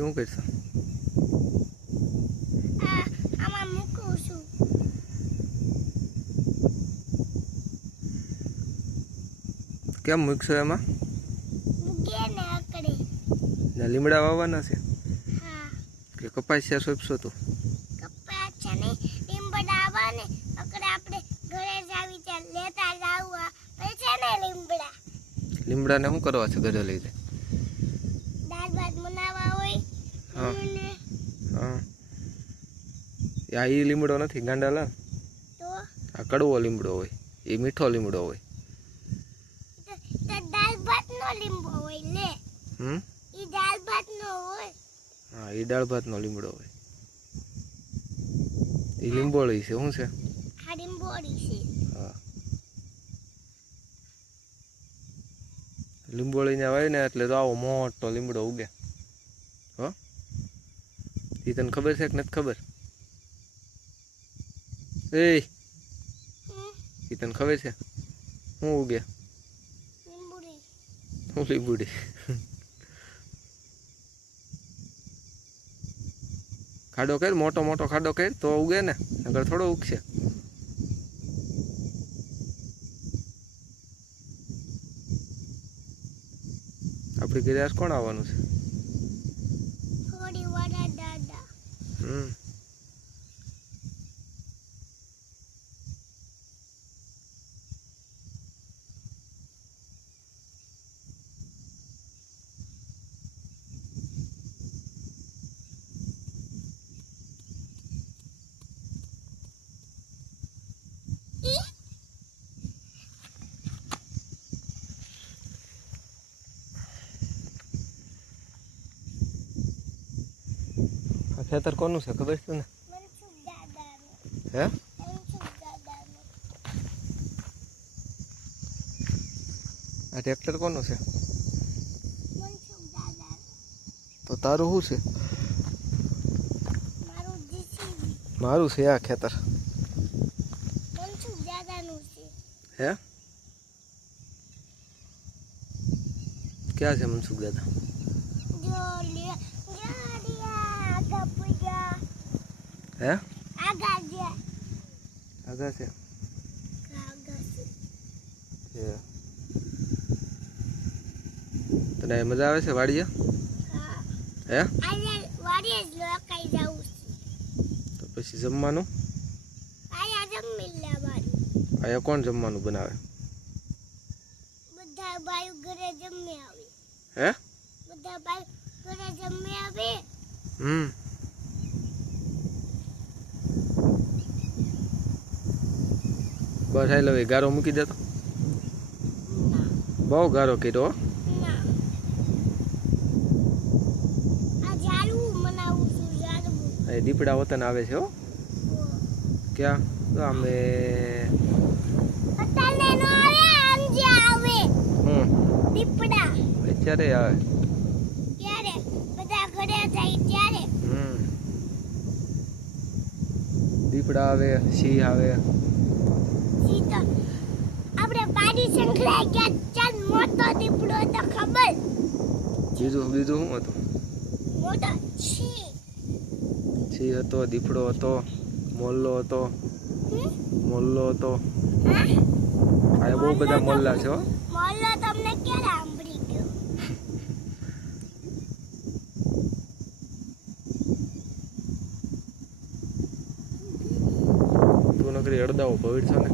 શું કરશો કેમ મૂકશો એમાં? લીમડા વાવવાના છે? હા. કે કપાસિયા સોંપશો તો? લીમડાને શું કરવા છે ઘરે લઈ જાય દાળ ભાત બનાવવા હોય હા. હા. આ એ લીમડો નથી ગાંડાલા આ કડવો લીમડો હોય એ મીઠો લીમડો હોય. હમ? હા એ દાળ ભાતનો લીમડો હોય. એ લીંબોળી છે શું છે? હા લીંબોળી ને હોય ને એટલે તો આવો મોટો લીમડો ઉગે. હો? એ તને ખબર છે કે નથી ખબર? એ તને ખબર છે? શું ઉગે હું લીંબુડી. ખાડો કર, મોટો મોટો ખાડો કર, તો ઉગે ને આગળ થોડો ઉગશે. આપણી ઘરે કોણ આવવાનું છે થોડી વાડા દાદા હમ આ ખેતર કોનું છે ખબર છે ને મનસુખ દાદાનું હે મનસુખ દાદાનું આ ટ્રેક્ટર કોનું છે મનસુખ દાદાનું તો તારું શું છે મારું જીસીબી મારું છે આ ખેતર મનસુખ દાદાનું છે હે ક્યાં છે મનસુખ દાદા હે? એ તને મજા આવે છે વાડીએ? હા. હે? આયા વાડીએ જ લોકાઈ જાવું છે. તો પછી જમવાનું? આયા જમી લેવાનું અહીંયા કોણ જમવાનું બનાવે? બધા બાયું ઘરે જમે આવે. હે? બધા બાયું ઘરે જમે આવે. હમ. બસ હાઈ હવે ગારો મૂકી દેતો. બહુ ગારો કર્યો ઝાડવું અહીં દીપડા વતન આવે છે હો. ક્યાં? તો અમે અત્યારે આવે બધા ઘરે જાય ત્યારે. હમ. દીપડા આવે સિંહ આવે સીતો આપણે પાડી સંકળાઈ ચાલ મોટો દીપડો તો ખબર બીજું બીજું શું હતું? મોટો છી હતો દીપડો હતો મોલ્લો હતો મોલ્લો હતો. આ બહુ બધા મોલ્લા છે મોલ્લો તમને ક્યારે સાંભળી ગયો? તું નકરી અડદાવો ભવિડ છો ને.